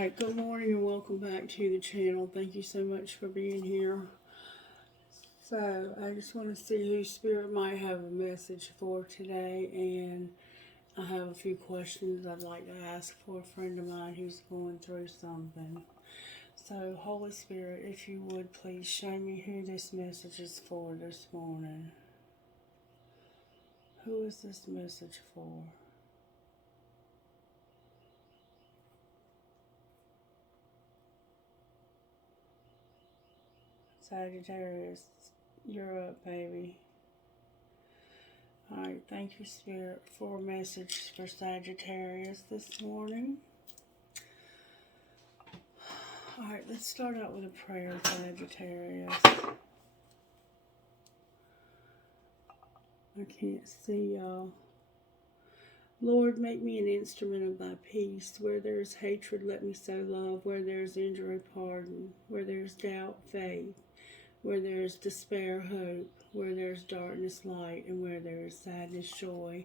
Alright, good morning and welcome back to the channel. Thank you so much for being here. So, I just want to see who Spirit might have a message for today, and I have a few questions I'd like to ask for a friend of mine who's going through something. So, Holy Spirit, if you would please show me who this message is for this morning. Who is this message for? Sagittarius, you're up, baby. Alright, thank you, Spirit, for a message for Sagittarius this morning. Alright, let's start out with a prayer, Sagittarius. I can't see y'all. Lord, make me an instrument of thy peace. Where there is hatred, let me sow love. Where there is injury, pardon. Where there is doubt, faith. Where there is despair, hope. Where there is darkness, light. And where there is sadness, joy.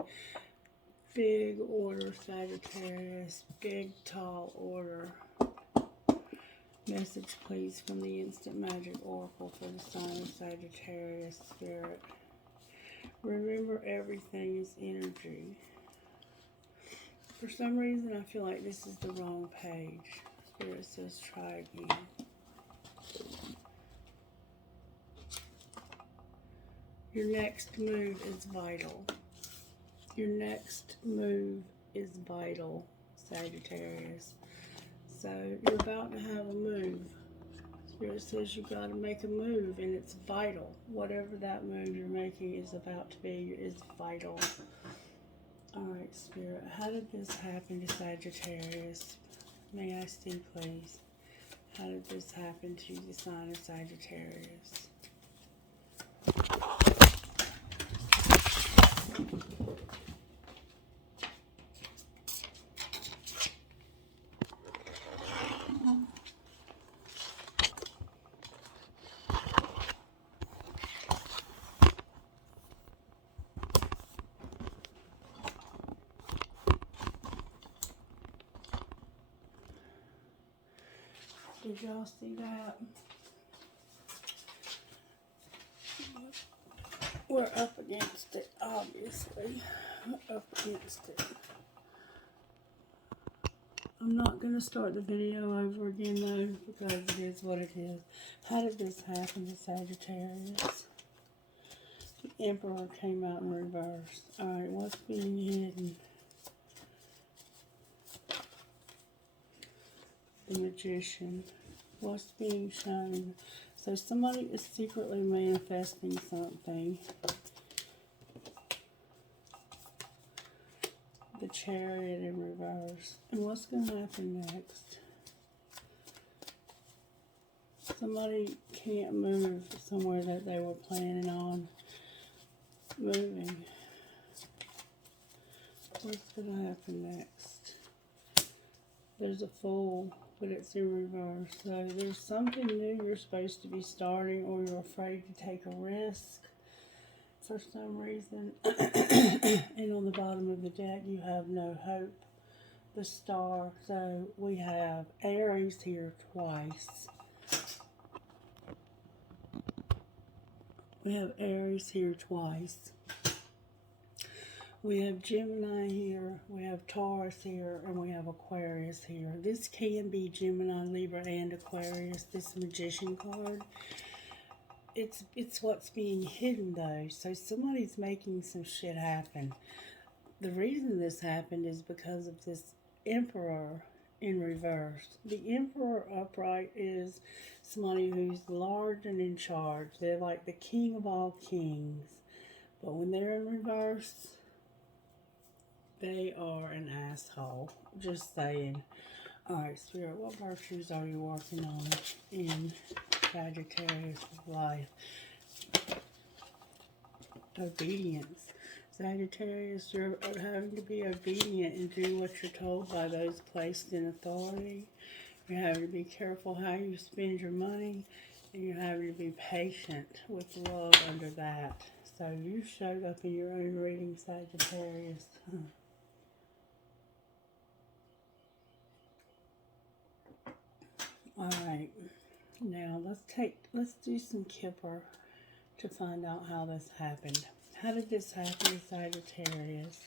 Big order, Sagittarius. Big, tall order. Message, please, from the Instant Magic Oracle for the sign of Sagittarius, Spirit. Remember, everything is energy. For some reason, I feel like this is the wrong page. Spirit says, try again. Your next move is vital. Your next move is vital, Sagittarius. So, you're about to have a move. Spirit says you got to make a move, and it's vital. Whatever that move you're making is about to be is vital. Alright, Spirit, how did this happen to Sagittarius? May I see, please? How did this happen to the sign of Sagittarius? Did y'all see that? We're up against it, obviously. We're up against it. I'm not going to start the video over again, though, because it is what it is. How did this happen to Sagittarius? The Emperor came out in reverse. Alright, what's being hidden? The Magician. What's being shown? So somebody is secretly manifesting something. The Chariot in reverse. And what's going to happen next? Somebody can't move somewhere that they were planning on moving. What's going to happen next? There's a Fool, but it's in reverse. So there's something new you're supposed to be starting, or you're afraid to take a risk for some reason. And on the bottom of the deck you have no hope. The Star. So we have Aries here twice. We have Aries here twice. We have Gemini here, we have Taurus here, and we have Aquarius here. This can be Gemini, Libra, and Aquarius, this Magician card. It's what's being hidden, though. So somebody's making some shit happen. The reason this happened is because of this Emperor in reverse. The Emperor upright is somebody who's large and in charge. They're like the king of all kings. But when they're in reverse, they are an asshole. Just saying. Alright, Spirit, what virtues are you working on in Sagittarius' life? Obedience. Sagittarius, you're having to be obedient and do what you're told by those placed in authority. You're having to be careful how you spend your money, and you're having to be patient with love under that. So you showed up in your own reading, Sagittarius. Alright, now let's do some Kipper to find out how this happened. How did this happen to Sagittarius?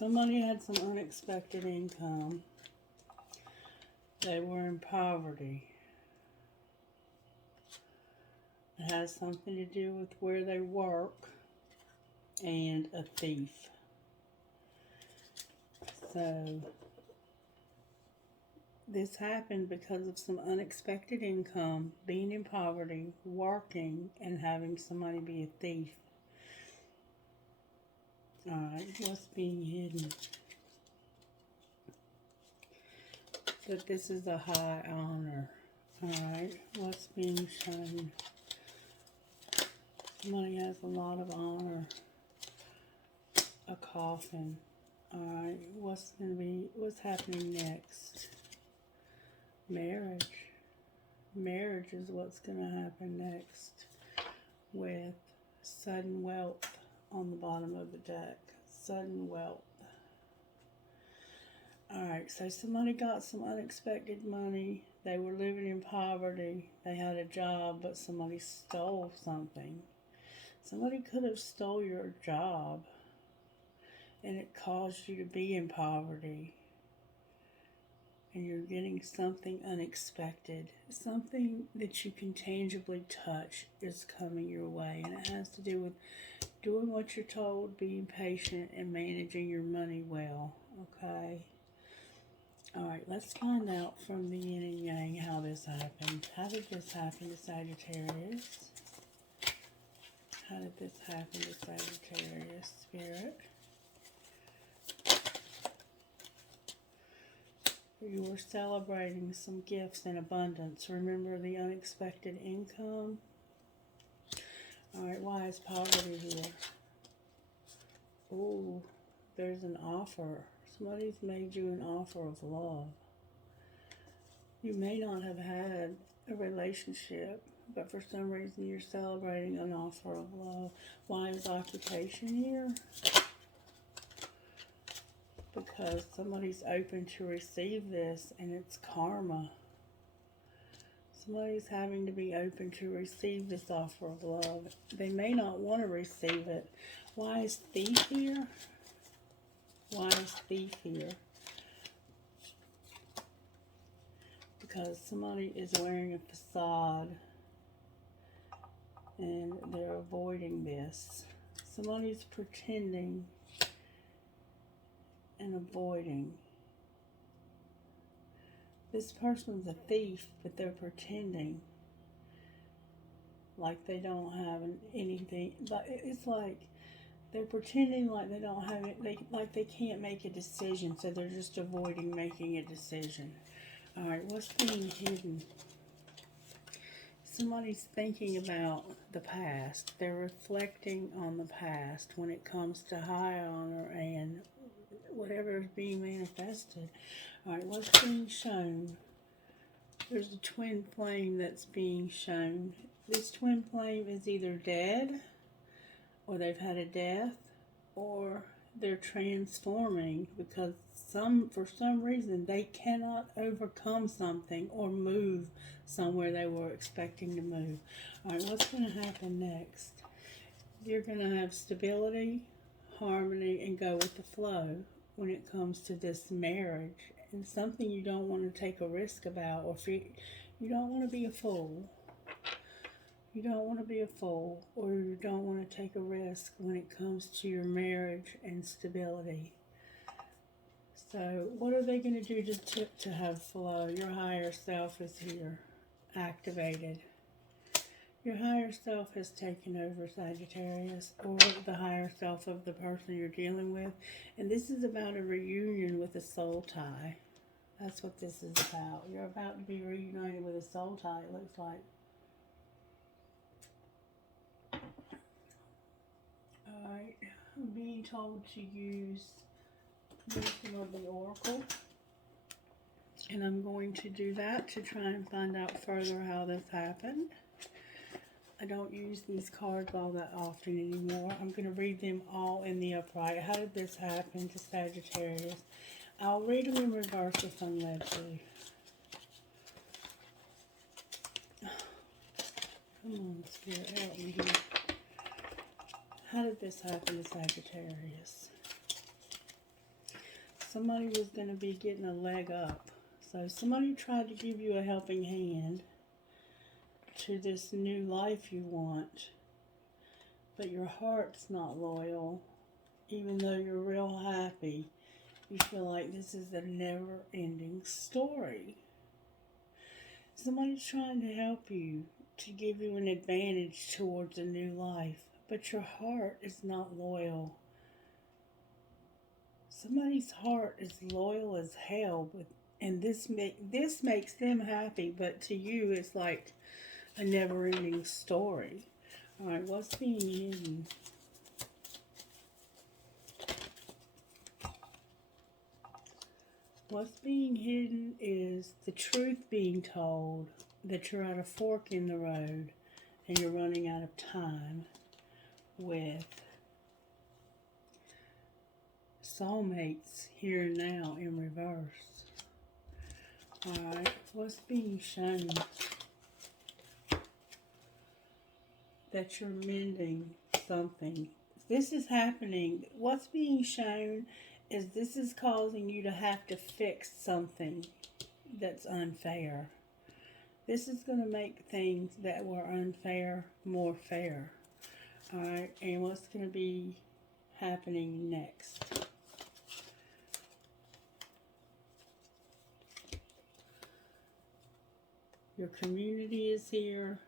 Somebody had some unexpected income. They were in poverty. It has something to do with where they work and a thief. So this happened because of some unexpected income, being in poverty, working, and having somebody be a thief. Alright, what's being hidden? That this is a high honor. Alright, what's being shown? Somebody has a lot of honor. A coffin. Alright, what's happening next? Marriage. Marriage is what's going to happen next. With sudden wealth on the bottom of the deck. Sudden wealth. Alright, so somebody got some unexpected money. They were living in poverty. They had a job, but somebody stole something. Somebody could have stole your job, and it caused you to be in poverty. And you're getting something unexpected. Something that you can tangibly touch is coming your way. And it has to do with doing what you're told, being patient, and managing your money well. Okay? Alright, let's find out from the yin and yang how this happened. How did this happen to Sagittarius? How did this happen to Sagittarius, Spirit? You were celebrating some gifts in abundance. Remember the unexpected income? Alright, why is poverty here? Oh, there's an offer. Somebody's made you an offer of love. You may not have had a relationship, but for some reason you're celebrating an offer of love. Why is occupation here? Because somebody's open to receive this, and it's karma. Somebody's having to be open to receive this offer of love. They may not want to receive it. Why is thief here? Why is thief here? Because somebody is wearing a facade, and they're avoiding this. Somebody's pretending and avoiding. This person's a thief, but they're pretending like they don't have anything. But it's like they're pretending like they don't have it. Like they can't make a decision, so they're just avoiding making a decision. All right, what's being hidden? Somebody's thinking about the past. They're reflecting on the past when it comes to high honor and whatever is being manifested. Alright, what's being shown? There's a twin flame that's being shown. This twin flame is either dead, or they've had a death, or they're transforming because for some reason they cannot overcome something or move somewhere they were expecting to move. Alright, what's going to happen next? You're going to have stability, harmony, and go with the flow when it comes to this marriage, and something you don't want to take a risk about, or you don't want to be a fool. You don't want to be a fool, or you don't want to take a risk when it comes to your marriage and stability. So what are they going to do to have flow? Your higher self is here, activated. Your higher self has taken over, Sagittarius, or the higher self of the person you're dealing with. And this is about a reunion with a soul tie. That's what this is about. You're about to be reunited with a soul tie, it looks like. Alright, I'm being told to use Wisdom of the Oracle. And I'm going to do that to try and find out further how this happened. I don't use these cards all that often anymore. I'm going to read them all in the upright. How did this happen to Sagittarius? I'll read them in reverse if I'm led to. Come on, Spirit, help me here. How did this happen to Sagittarius? Somebody was going to be getting a leg up. So somebody tried to give you a helping hand to this new life you want. But your heart's not loyal. Even though you're real happy, you feel like this is a never-ending story. Somebody's trying to help you, to give you an advantage towards a new life. But your heart is not loyal. Somebody's heart is loyal as hell, and this makes them happy, but to you it's like a never-ending story. All right, what's being hidden? What's being hidden is the truth being told, that you're at a fork in the road and you're running out of time with soulmates here and now in reverse. Alright, what's being shown? That you're mending something. This is happening. What's being shown is this is causing you to have to fix something that's unfair. This is going to make things that were unfair more fair. Alright, and what's going to be happening next? Your community is here.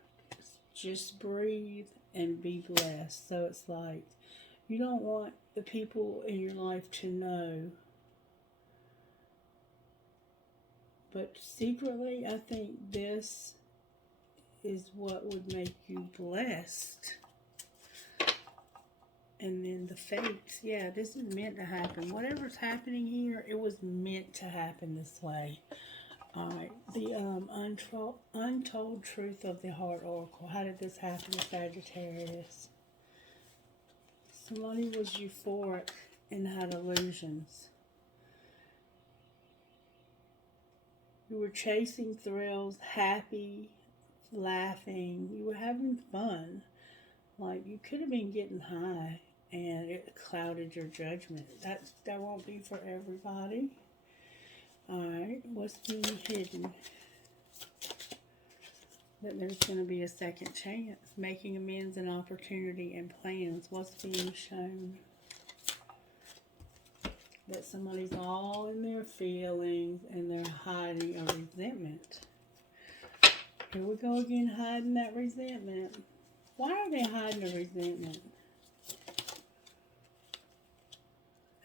Just breathe and be blessed. So it's like you don't want the people in your life to know. But secretly, I think this is what would make you blessed. And then the fates. Yeah, this is meant to happen. Whatever's happening here, it was meant to happen this way. Alright, the untold truth of the heart oracle. How did this happen to Sagittarius? Somebody was euphoric and had illusions. You were chasing thrills, happy, laughing. You were having fun. Like, you could have been getting high and it clouded your judgment. That won't be for everybody. Alright, what's being hidden? That there's going to be a second chance. Making amends and opportunity and plans. What's being shown? That somebody's all in their feelings and they're hiding a resentment. Here we go again, hiding that resentment. Why are they hiding a resentment?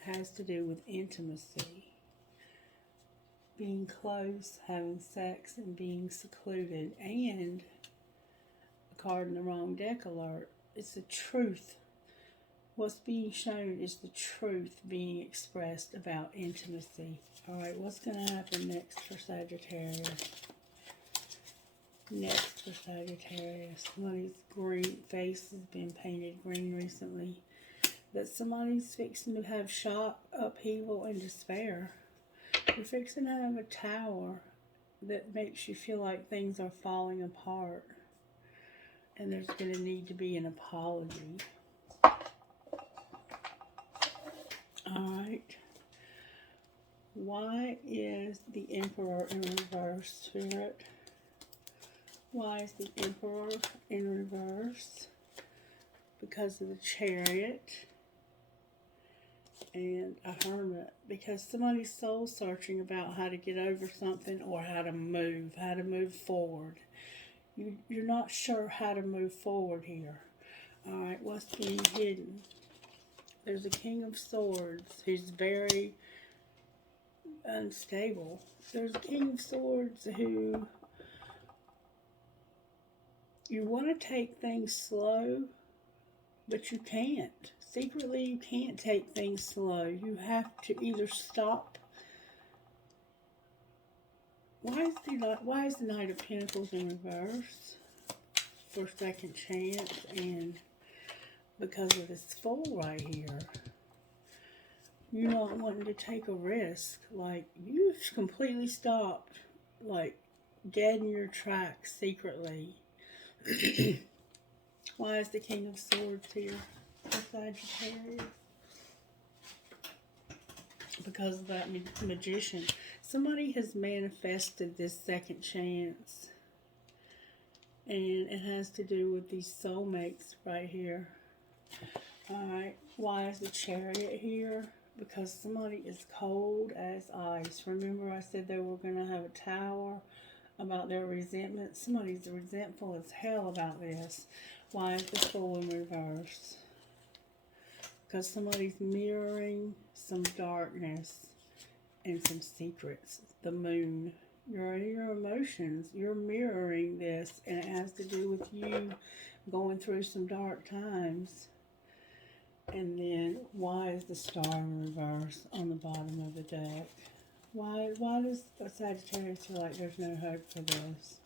It has to do with intimacy. Being close, having sex, and being secluded. And a card in the wrong deck alert. It's the truth. What's being shown is the truth being expressed about intimacy. Alright, what's going to happen next for Sagittarius? Next for Sagittarius. Somebody's green face has been painted green recently. That somebody's fixing to have shock, upheaval, and despair. You're fixing to have a tower that makes you feel like things are falling apart. And there's going to need to be an apology. Alright. Why is the Emperor in reverse, Spirit? Why is the Emperor in reverse? Because of the Chariot. And a Hermit, because somebody's soul searching about how to get over something or how to move forward. You're not sure how to move forward here. Alright, what's being hidden? There's a King of Swords who's very unstable. There's a King of Swords who you want to take things slow, but you can't. Secretly, you can't take things slow. You have to either stop. Why is the Knight of Pentacles in reverse for second chance? And because of this Fool right here, you're not wanting to take a risk. Like, you've completely stopped, like, dead in your tracks secretly. Why is the King of Swords here for Sagittarius? Because of that Magician. Somebody has manifested this second chance. And it has to do with these soulmates right here. Alright, why is the Chariot here? Because somebody is cold as ice. Remember I said they were going to have a tower about their resentment? Somebody's resentful as hell about this. Why is the Fool in reverse? Because somebody's mirroring some darkness and some secrets. The Moon. Your emotions. You're mirroring this, and it has to do with you going through some dark times. And then, why is the Star in reverse on the bottom of the deck? Why does a Sagittarius feel like there's no hope for this?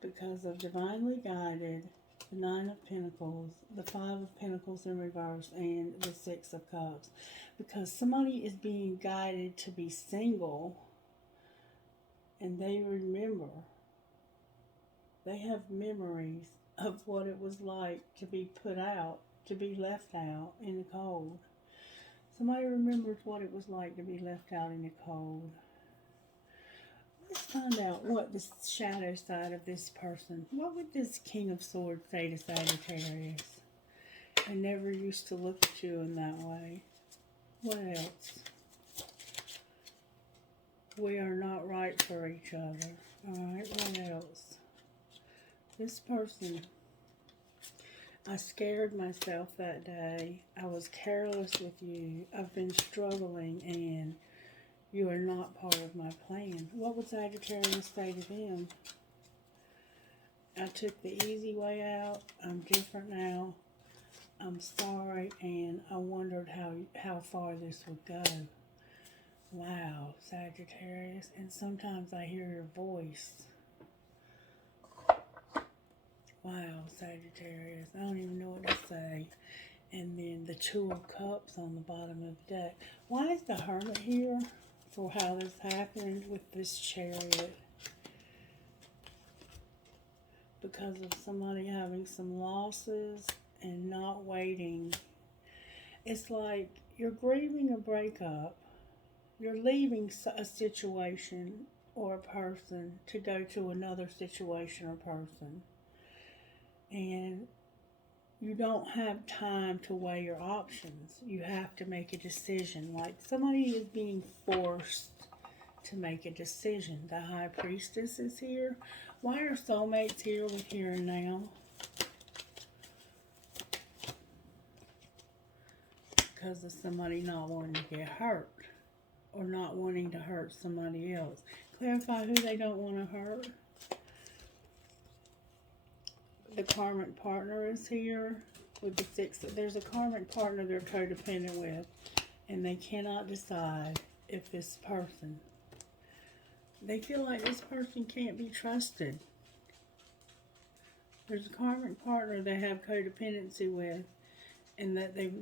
Because of divinely guided, the Nine of Pentacles, the Five of Pentacles in reverse, and the Six of Cups. Because somebody is being guided to be single, and they remember, they have memories of what it was like to be put out, to be left out in the cold. Somebody remembers what it was like to be left out in the cold. Let's find out what the shadow side of this person, what would this King of Swords say to Sagittarius? I never used to look at you in that way. What else? We are not right for each other. Alright, what else? This person, I scared myself that day. I was careless with you. I've been struggling and you are not part of my plan. What would Sagittarius say to them? I took the easy way out. I'm different now. I'm sorry, and I wondered how far this would go. Wow, Sagittarius. And sometimes I hear your voice. Wow, Sagittarius. I don't even know what to say. And then the Two of Cups on the bottom of the deck. Why is the Hermit here for how this happened with this Chariot? Because of somebody having some losses and not waiting. It's like you're grieving a breakup. You're leaving a situation or a person to go to another situation or person. And you don't have time to weigh your options. You have to make a decision. Like somebody is being forced to make a decision. The High Priestess is here. Why are soulmates here with Here and Now? Because of somebody not wanting to get hurt. Or not wanting to hurt somebody else. Clarify who they don't want to hurt. The karmic partner is here with the Six. There's a karmic partner they're codependent with, and they cannot decide if this person, they feel like this person can't be trusted. There's a karmic partner they have codependency with, and that they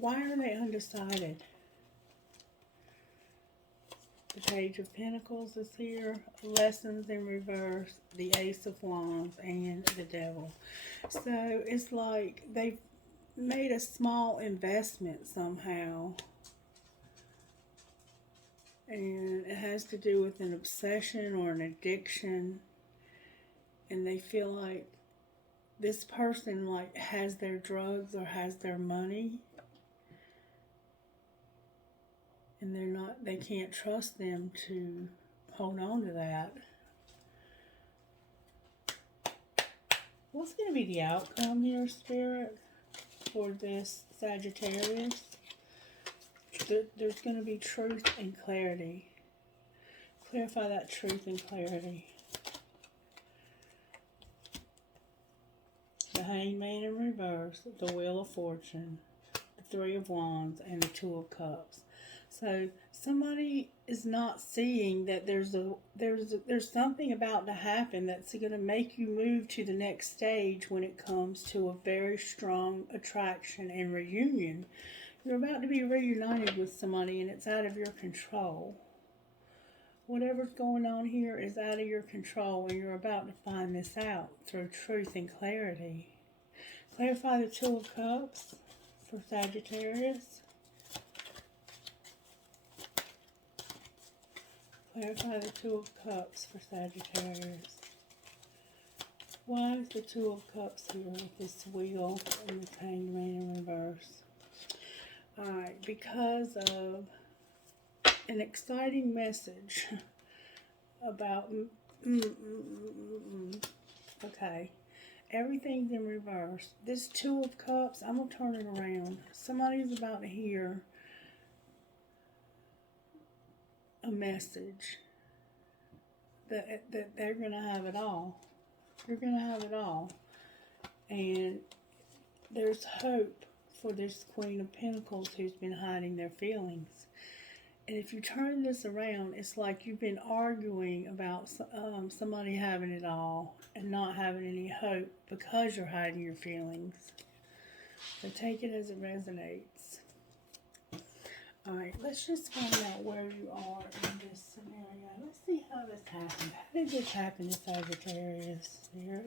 why are they undecided? The Page of Pentacles is here, Lessons in reverse, the Ace of Wands, and the Devil. So it's like they've made a small investment somehow. And it has to do with an obsession or an addiction. And they feel like this person like has their drugs or has their money. And they can't trust them to hold on to that. What's going to be the outcome here, Spirit, for this Sagittarius? There's going to be truth and clarity. Clarify that truth and clarity. The Hangman in reverse, the Wheel of Fortune, the Three of Wands, and the Two of Cups. So somebody is not seeing that there's something about to happen that's going to make you move to the next stage when it comes to a very strong attraction and reunion. You're about to be reunited with somebody and it's out of your control. Whatever's going on here is out of your control, and you're about to find this out through truth and clarity. Clarify the Two of Cups for Sagittarius. Clarify the Two of Cups for Sagittarius. Why is the Two of Cups here with this wheel and the Hanged Man in reverse? Alright, because of an exciting message about... Okay. Everything's in reverse. This Two of Cups, I'm going to turn it around. Somebody's about to hear a message that they're going to have it all. You're going to have it all. And there's hope for this Queen of Pentacles who's been hiding their feelings. And if you turn this around, it's like you've been arguing about somebody having it all and not having any hope because you're hiding your feelings. So take it as it resonates. Alright, let's just find out where you are in this scenario. Let's see how this happened. How did this happen to Sagittarius? Here.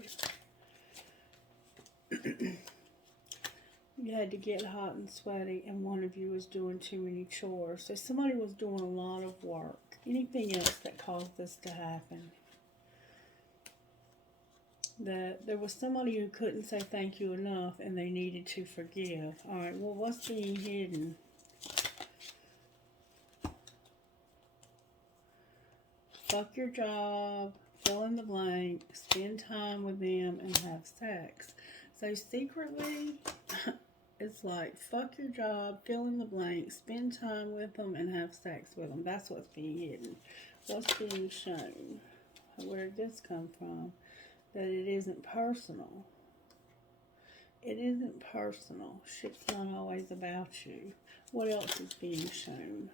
You had to get hot and sweaty, and one of you was doing too many chores. So somebody was doing a lot of work. Anything else that caused this to happen? That there was somebody who couldn't say thank you enough, and they needed to forgive. Alright, well, what's being hidden? Fuck your job, fill in the blank, spend time with them, and have sex. So secretly, it's like, fuck your job, fill in the blank, spend time with them, and have sex with them. That's what's being hidden. What's being shown? Where did this come from? That it isn't personal. It isn't personal. Shit's not always about you. What else is being shown?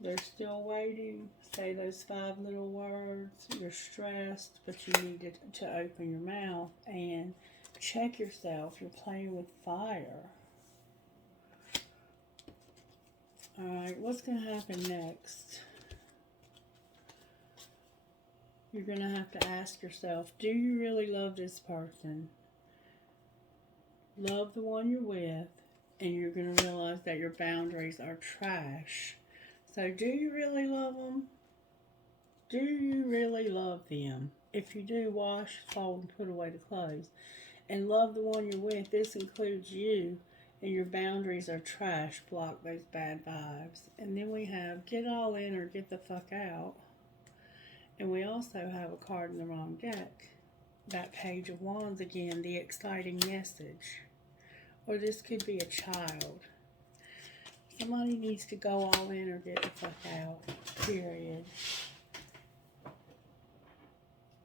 They're still waiting. Say those 5 little words. You're stressed, but you need to open your mouth and check yourself. You're playing with fire. Alright, what's going to happen next? You're going to have to ask yourself, do you really love this person? Love the one you're with, and you're going to realize that your boundaries are trash. So do you really love them? Do you really love them? If you do, wash, fold, and put away the clothes. And love the one you're with. This includes you, and your boundaries are trash. Block those bad vibes. And then we have get all in or get the fuck out. And we also have a card in the wrong deck. That Page of Wands again, the exciting message. Or this could be a child. Somebody needs to go all in or get the fuck out. Period.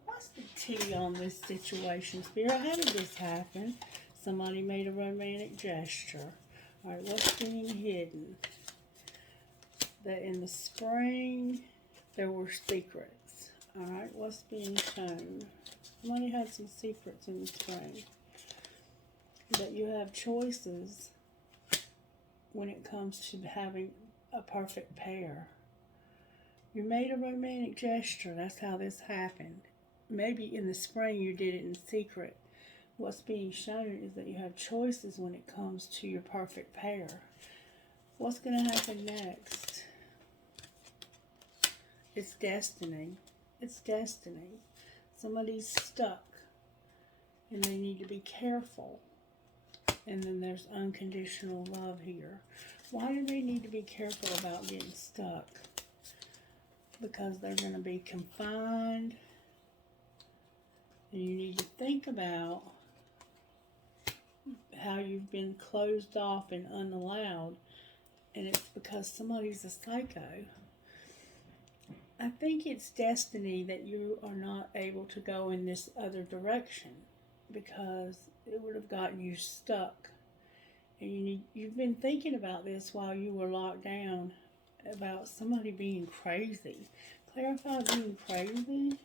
What's the tea on this situation, Spirit? How did this happen? Somebody made a romantic gesture. Alright, what's being hidden? That in the spring, there were secrets. Alright, what's being shown? Somebody had some secrets in the spring. That you have choices when it comes to having a perfect pair. You made a romantic gesture. That's how this happened. Maybe in the spring you did it in secret. What's being shown is that you have choices when it comes to your perfect pair. What's going to happen next? It's destiny. It's destiny. Somebody's stuck and they need to be careful. And then there's unconditional love here. Why do they need to be careful about getting stuck? Because they're going to be confined. And you need to think about how you've been closed off and unallowed. And it's because somebody's a psycho. I think it's destiny that you are not able to go in this other direction. Because it would have gotten you stuck. And you've been thinking about this while you were locked down. About somebody being crazy. Clarify being crazy.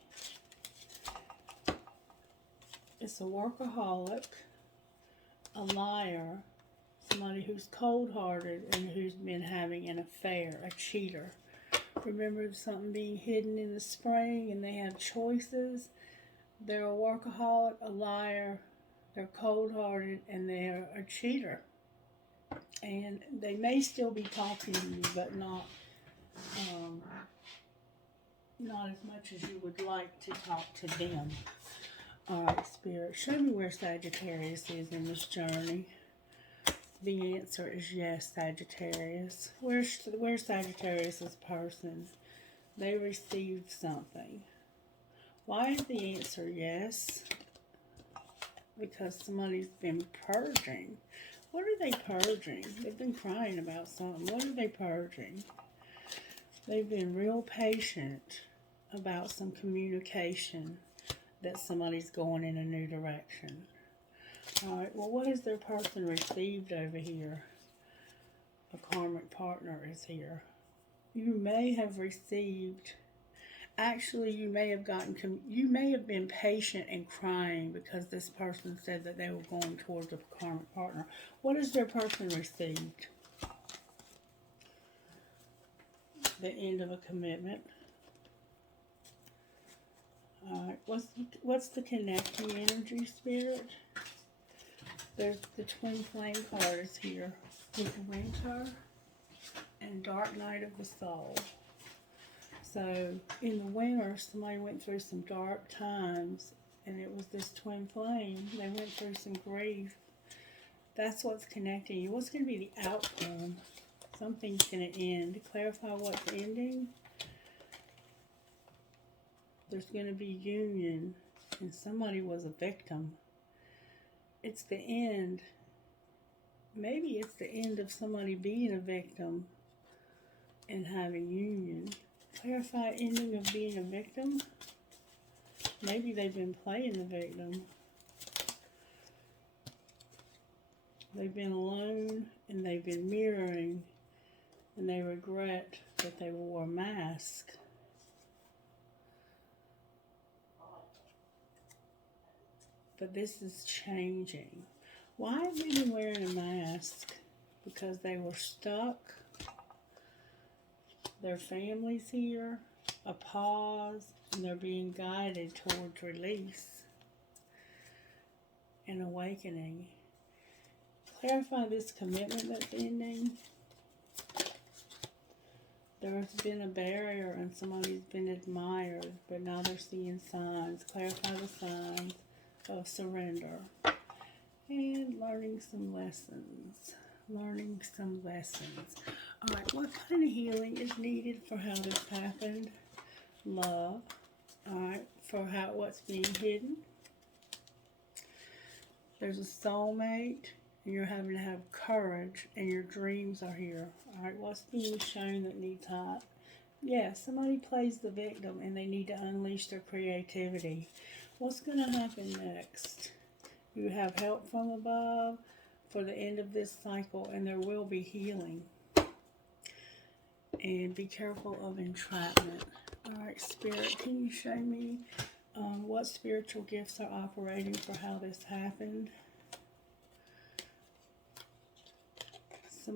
It's a workaholic. A liar. somebody who's cold-hearted and who's been having an affair, a cheater. Remember something being hidden in the spring and they have choices? They're a workaholic, a liar, they're cold-hearted, and they're a cheater. And they may still be talking to you, but not as much as you would like to talk to them. Alright, Spirit, show me where Sagittarius is in this journey. The answer is yes, Sagittarius. Where's Sagittarius' person? They received something. Why is the answer yes? Because somebody's been purging. What are they purging? They've been crying about something. What are they purging? They've been real patient about some communication that somebody's going in a new direction. Alright, well, what has their person received over here? A karmic partner is here. You may have received, actually, you may have been patient and crying because this person said that they were going towards a karmic partner. What has their person received? The end of a commitment. Alright, what's the connecting energy, Spirit? There's the twin flame card is here with winter and dark night of the soul. So in the winter, somebody went through some dark times, and it was this twin flame. They went through some grief. That's what's connecting you. What's going to be the outcome? Something's going to end. To clarify what's ending, there's going to be union, and somebody was a victim. It's the end. Maybe it's the end of somebody being a victim and having union. Clarify ending of being a victim. Maybe they've been playing the victim. They've been alone and they've been mirroring, and they regret that they wore a mask. But this is changing. Why have they been wearing a mask? Because they were stuck. Their family's here. A pause. And they're being guided towards release and awakening. Clarify this commitment that's ending. There's been a barrier and somebody's been admired, but now they're seeing signs. Clarify the signs of surrender and learning some lessons. Alright, what kind of healing is needed for how this happened? Love. Alright, for what's being hidden. There's a soulmate, and you're having to have courage, and your dreams are here. Alright, what's being shown that needs help? Yeah, somebody plays the victim, and they need to unleash their creativity. What's going to happen next? You have help from above for the end of this cycle, and there will be healing. And be careful of entrapment. Alright, Spirit, can you show me what spiritual gifts are operating for how this happened? For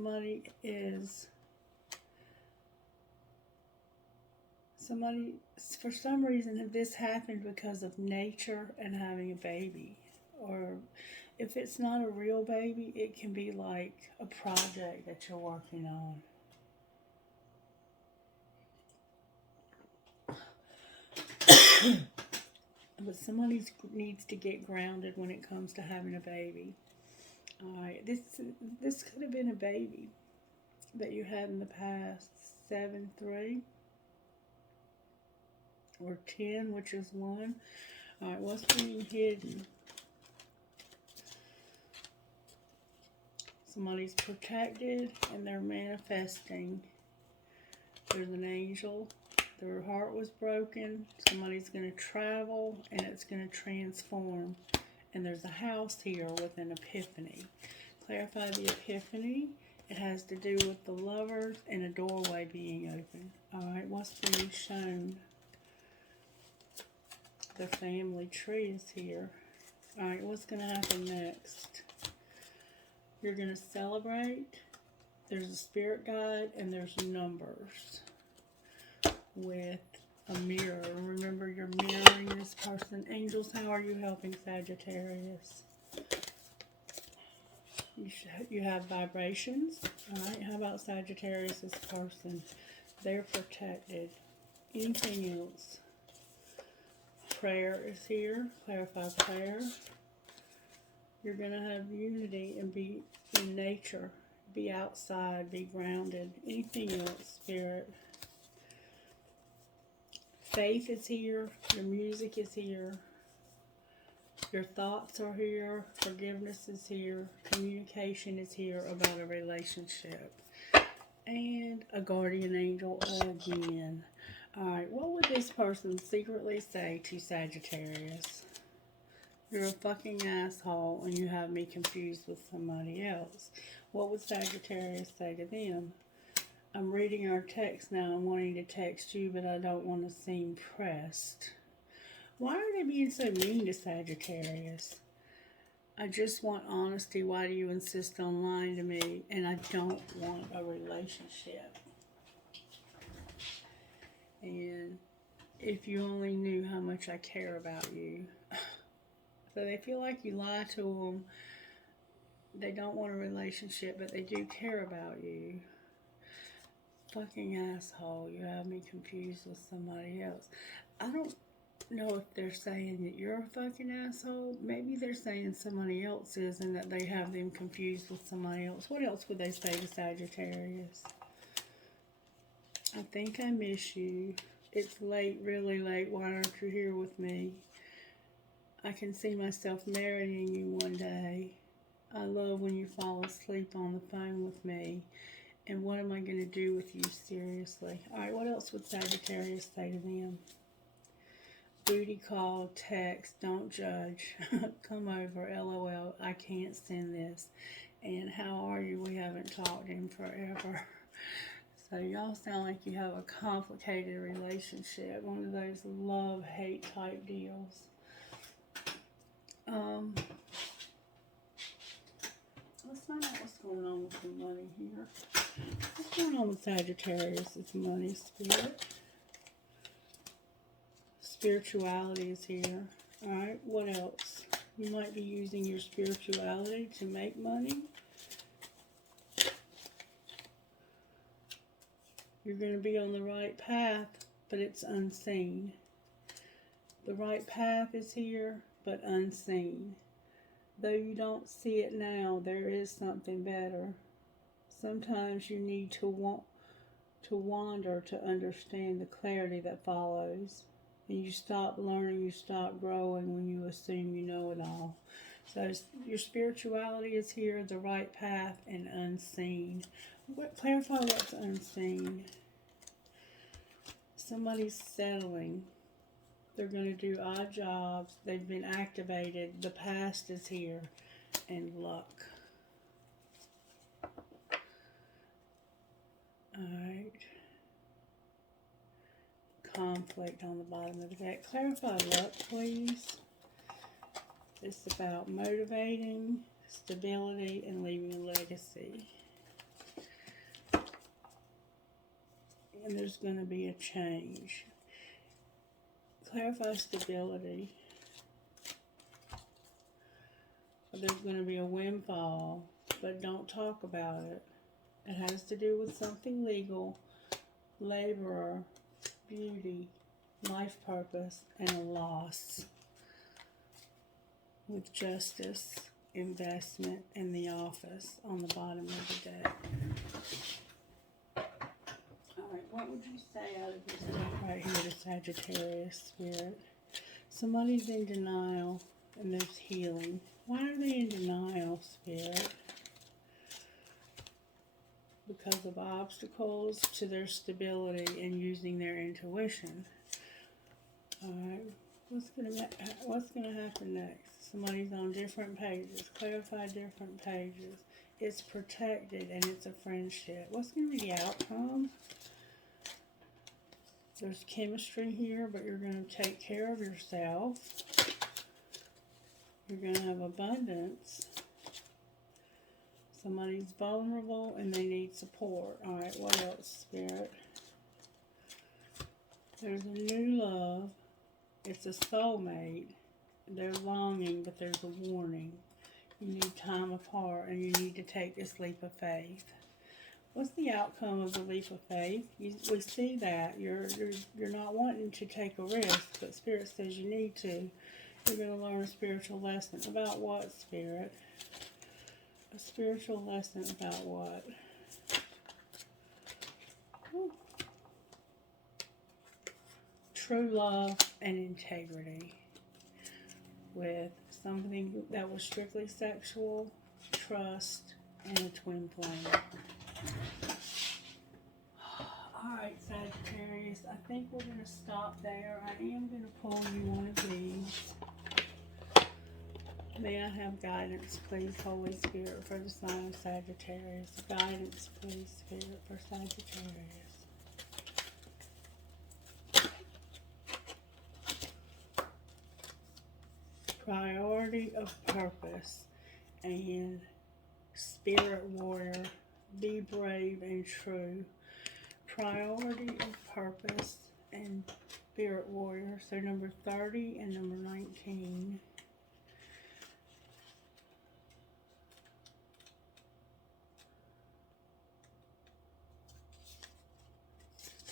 some reason, this happened because of nature and having a baby. Or if it's not a real baby, it can be like a project that you're working on. But somebody needs to get grounded when it comes to having a baby. Alright, this could have been a baby that you had in the past. 7-3 or 10, which is 1. Alright, what's being hidden? Somebody's protected and they're manifesting. There's an angel. Their heart was broken. Somebody's going to travel and it's going to transform. And there's a house here with an epiphany. Clarify the epiphany. It has to do with the lovers and a doorway being open. Alright, what's being shown? The family tree is here. Alright, what's going to happen next? You're going to celebrate. There's a spirit guide and there's numbers with a mirror. Remember, you're mirroring this person. Angels, how are you helping Sagittarius? You have vibrations. Alright, how about Sagittarius, this person? They're protected. Anything else? Prayer is here. Clarify prayer. You're going to have unity and be in nature. Be outside. Be grounded. Anything else, Spirit? Faith is here. Your music is here. Your thoughts are here. Forgiveness is here. Communication is here about a relationship. And a guardian angel again. Alright, what would this person secretly say to Sagittarius? You're a fucking asshole and you have me confused with somebody else. What would Sagittarius say to them? I'm reading our text now. I'm wanting to text you, but I don't want to seem pressed. Why are they being so mean to Sagittarius? I just want honesty. Why do you insist on lying to me? And I don't want a relationship. And if you only knew how much I care about you. So they feel like you lie to them. They don't want a relationship, but they do care about you. Fucking asshole. You have me confused with somebody else. I don't know if they're saying that you're a fucking asshole. Maybe they're saying somebody else is and that they have them confused with somebody else. What else would they say to Sagittarius? I think I miss you. It's late, really late. Why aren't you here with me? I can see myself marrying you one day. I love when you fall asleep on the phone with me. And what am I going to do with you, seriously? Alright, what else would Sagittarius say to them? Booty call, text, don't judge. Come over, LOL, I can't send this. And how are you? We haven't talked in forever. So y'all sound like you have a complicated relationship. One of those love-hate type deals. Let's find out what's going on with the money here. What's going on with Sagittarius? It's money, spirit. Spirituality is here. Alright, what else? You might be using your spirituality to make money. You're going to be on the right path, but it's unseen. The right path is here, but unseen. Though you don't see it now, there is something better. Sometimes you need to wander to understand the clarity that follows. And you stop learning, you stop growing when you assume you know it all. So your spirituality is here, the right path, and unseen. Clarify what's unseen. Somebody's settling. They're going to do odd jobs. They've been activated. The past is here. And luck. Alright. Conflict on the bottom of the deck. Clarify luck, please. It's about motivating, stability, and leaving a legacy. And there's going to be a change. Clarify stability. There's going to be a windfall, but don't talk about it. It has to do with something legal, laborer, beauty, life purpose, and a loss. With justice, investment, and the office on the bottom of the deck. Alright, what would you say out of this deck right here to Sagittarius, Spirit? Somebody's in denial, and there's healing. Why are they in denial, Spirit? Because of obstacles to their stability and using their intuition. Alright, what's gonna happen next? Somebody's on different pages. Clarify different pages. It's protected and it's a friendship. What's gonna be the outcome? There's chemistry here, but you're gonna take care of yourself. You're gonna have abundance. Somebody's vulnerable and they need support. Alright, what else, Spirit? There's a new love. It's a soulmate. They're longing, but there's a warning. You need time apart, and you need to take this leap of faith. What's the outcome of the leap of faith? We see that. You're not wanting to take a risk, but Spirit says you need to. You're going to learn a spiritual lesson. About what, Spirit? A spiritual lesson about what? Whew. True love and integrity. With something that was strictly sexual, trust, and a twin flame. Alright, Sagittarius, I think we're going to stop there. I am going to pull you one of these. May I have guidance, please, Holy Spirit, for the sign of Sagittarius. Guidance, please, Spirit, for Sagittarius. Priority of purpose and spirit warrior. Be brave and true. Priority of purpose and spirit warrior. So number 30 and number 19.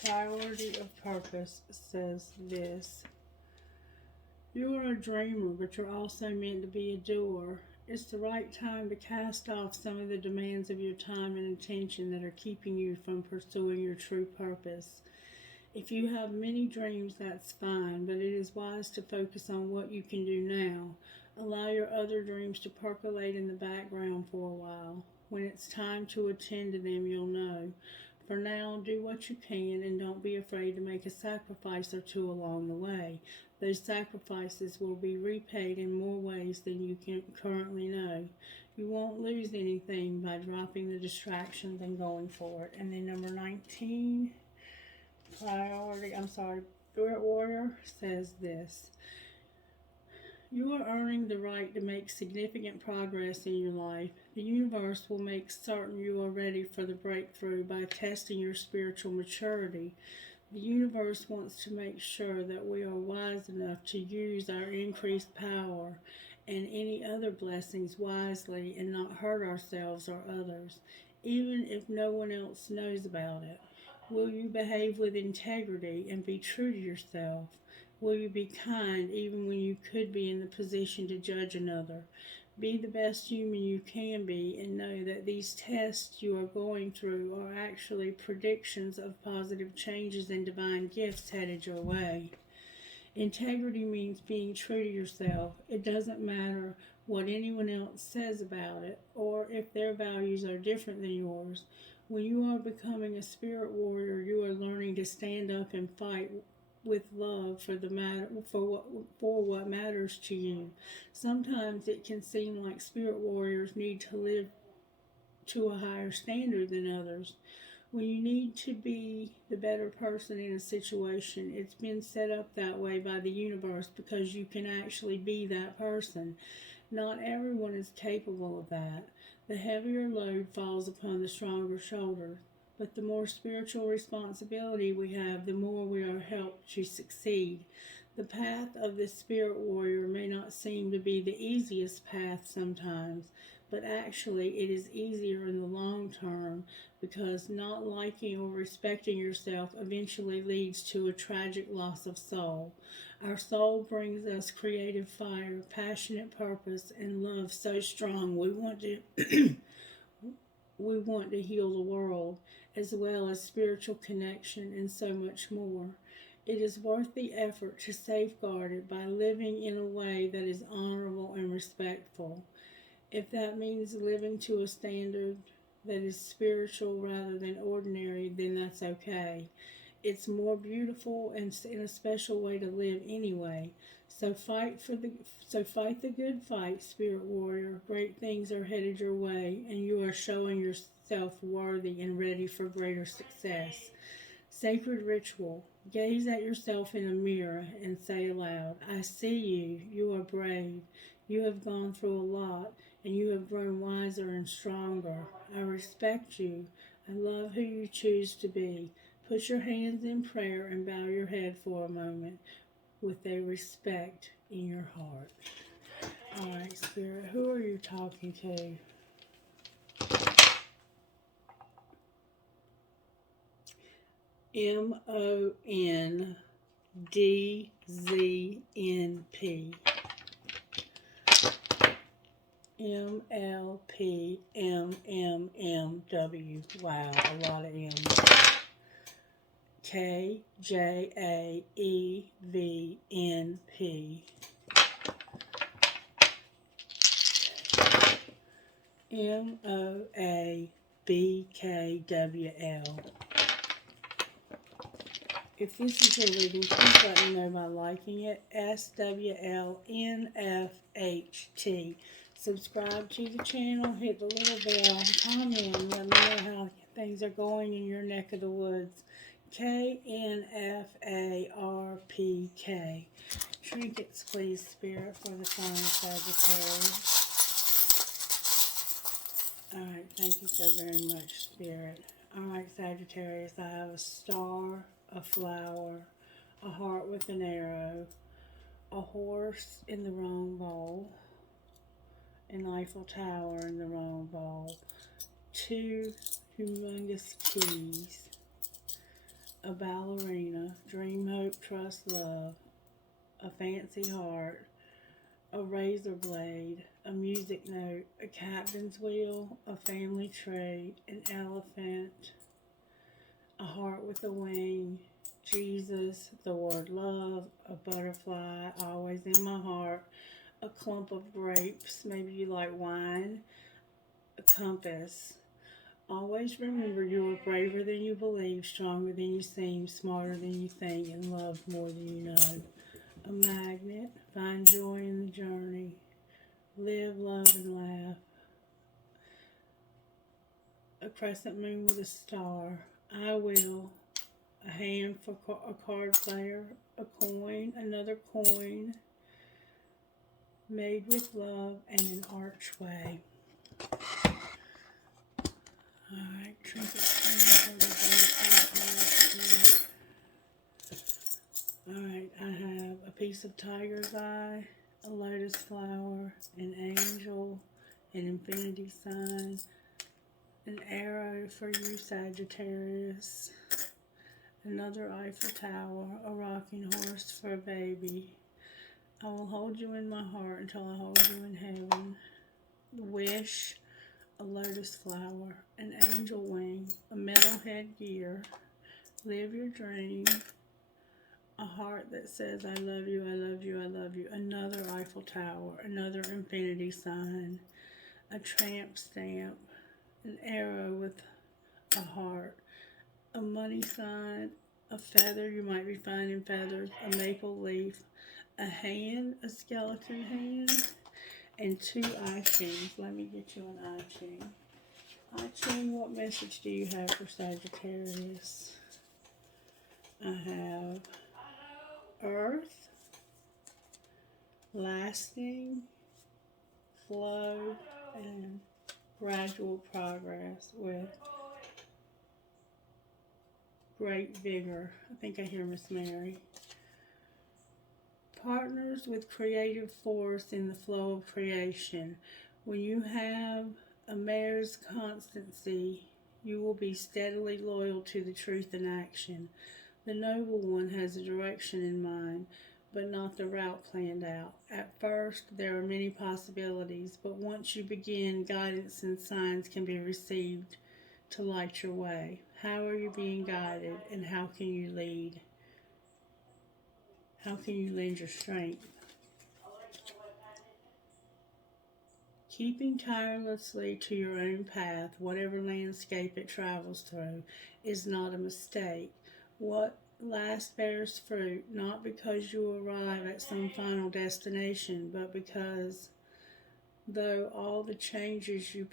Priority of purpose says this. You are a dreamer, but you're also meant to be a doer. It's the right time to cast off some of the demands of your time and attention that are keeping you from pursuing your true purpose. If you have many dreams, that's fine, but it is wise to focus on what you can do now. Allow your other dreams to percolate in the background for a while. When it's time to attend to them, you'll know. For now, do what you can and don't be afraid to make a sacrifice or two along the way. Those sacrifices will be repaid in more ways than you can currently know. You won't lose anything by dropping the distractions and going for it. And then number 19, Spirit Warrior says this. You are earning the right to make significant progress in your life. The universe will make certain you are ready for the breakthrough by testing your spiritual maturity. The universe wants to make sure that we are wise enough to use our increased power and any other blessings wisely and not hurt ourselves or others, even if no one else knows about it. Will you behave with integrity and be true to yourself? Will you be kind even when you could be in the position to judge another? Be the best human you can be and know that these tests you are going through are actually predictions of positive changes and divine gifts headed your way. Integrity means being true to yourself. It doesn't matter what anyone else says about it or if their values are different than yours. When you are becoming a spirit warrior, you are learning to stand up and fight with love for what matters to you. Sometimes it can seem like spirit warriors need to live to a higher standard than others. When you need to be the better person in a situation, it's been set up that way by the universe because you can actually be that person. Not everyone is capable of that. The heavier load falls upon the stronger shoulder. But the more spiritual responsibility we have, the more we are helped to succeed. The path of the spirit warrior may not seem to be the easiest path sometimes, but actually it is easier in the long term because not liking or respecting yourself eventually leads to a tragic loss of soul. Our soul brings us creative fire, passionate purpose, and love so strong we want to heal the world, as well as spiritual connection and so much more. It is worth the effort to safeguard it by living in a way that is honorable and respectful. If that means living to a standard that is spiritual rather than ordinary, then that's okay. It's more beautiful and in a special way to live anyway. So fight the good fight, spirit warrior. Great things are headed your way, and you are showing yourself worthy and ready for greater success. Sacred ritual. Gaze at yourself in a mirror and say aloud, I see you. You are brave. You have gone through a lot, and you have grown wiser and stronger. I respect you. I love who you choose to be. Put your hands in prayer and bow your head for a moment with a respect in your heart. All right, Spirit, who are you talking to? MONDZNP. MLPMMMW. Wow, a lot of M's. KJAEVNP. MOABKWL. If this is your reading, please let me know by liking it. SWLNFHT. Subscribe to the channel, hit the little bell, comment, and let me know how things are going in your neck of the woods. KNFARPK. Trinkets, please, Spirit, for the sign of Sagittarius. Alright, thank you so very much, Spirit. Alright, Sagittarius, I have a star, a flower, a heart with an arrow, a horse in the wrong bowl, an Eiffel Tower in the wrong bowl, 2 humongous keys, a ballerina, dream, hope, trust, love, a fancy heart, a razor blade, a music note, a captain's wheel, a family tree, an elephant, a heart with a wing, Jesus, the word love, a butterfly always in my heart, a clump of grapes, maybe you like wine, a compass. Always remember you are braver than you believe, stronger than you seem, smarter than you think, and loved more than you know. A magnet, find joy in the journey, live, love, and laugh. A crescent moon with a star, I will, a hand for a card player, a coin, another coin, made with love, and an archway. Alright, Alright, I have a piece of tiger's eye, a lotus flower, an angel, an infinity sign, an arrow for you, Sagittarius, another Eiffel Tower, a rocking horse for a baby. I will hold you in my heart until I hold you in heaven. Wish, a lotus flower, an angel wing, a metal headgear, live your dream, a heart that says I love you, I love you, I love you, another Eiffel Tower, another infinity sign, a tramp stamp, an arrow with a heart, a money sign, a feather, you might be finding feathers, a maple leaf, a hand, a skeleton hand, and 2 eye chings. Let me get you an eye ching. Eye ching, what message do you have for Sagittarius? I have earth, lasting, flow, and gradual progress with great vigor. I think I hear Miss Mary. Partners with creative force in the flow of creation. When you have a mare's constancy, you will be steadily loyal to the truth and action. The noble one has a direction in mind, but not the route planned out. At first, there are many possibilities, but once you begin, guidance and signs can be received to light your way. How are you being guided, and how can you lead? How can you lend your strength? Keeping tirelessly to your own path, whatever landscape it travels through, is not a mistake. What last bears fruit, not because you arrive at some final destination, but because, though all the changes you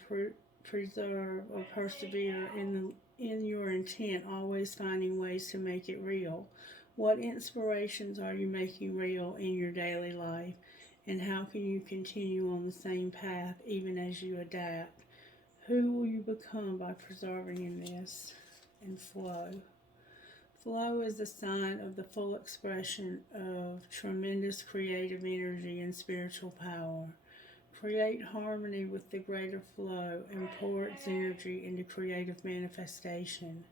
preserve or persevere in your intent, always finding ways to make it real. What inspirations are you making real in your daily life? And how can you continue on the same path even as you adapt? Who will you become by preserving in this? And flow. Flow is a sign of the full expression of tremendous creative energy and spiritual power. Create harmony with the greater flow and pour its energy into creative manifestation.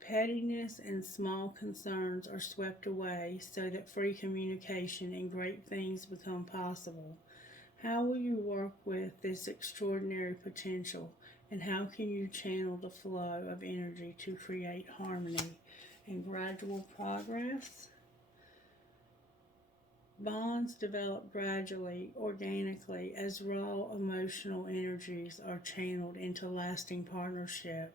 Pettiness and small concerns are swept away so that free communication and great things become possible. How will you work with this extraordinary potential, and how can you channel the flow of energy to create harmony and gradual progress? Bonds develop gradually, organically, as raw emotional energies are channeled into lasting partnership.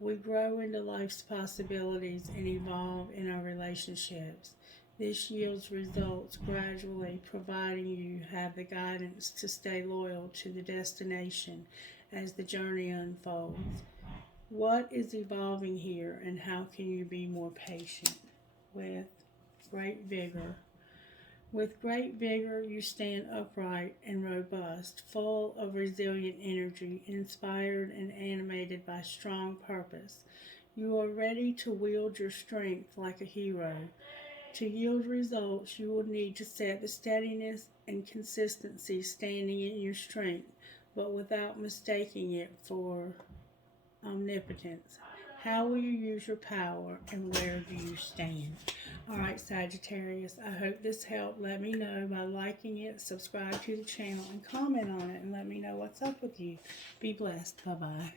We grow into life's possibilities and evolve in our relationships. This yields results gradually, providing you have the guidance to stay loyal to the destination as the journey unfolds. What is evolving here, and how can you be more patient? With great vigor. With great vigor, you stand upright and robust, full of resilient energy, inspired and animated by strong purpose. You are ready to wield your strength like a hero. To yield results, you will need to set the steadiness and consistency standing in your strength, but without mistaking it for omnipotence. How will you use your power, and where do you stand? All right, Sagittarius, I hope this helped. Let me know by liking it, subscribe to the channel, and comment on it, and let me know what's up with you. Be blessed. Bye-bye.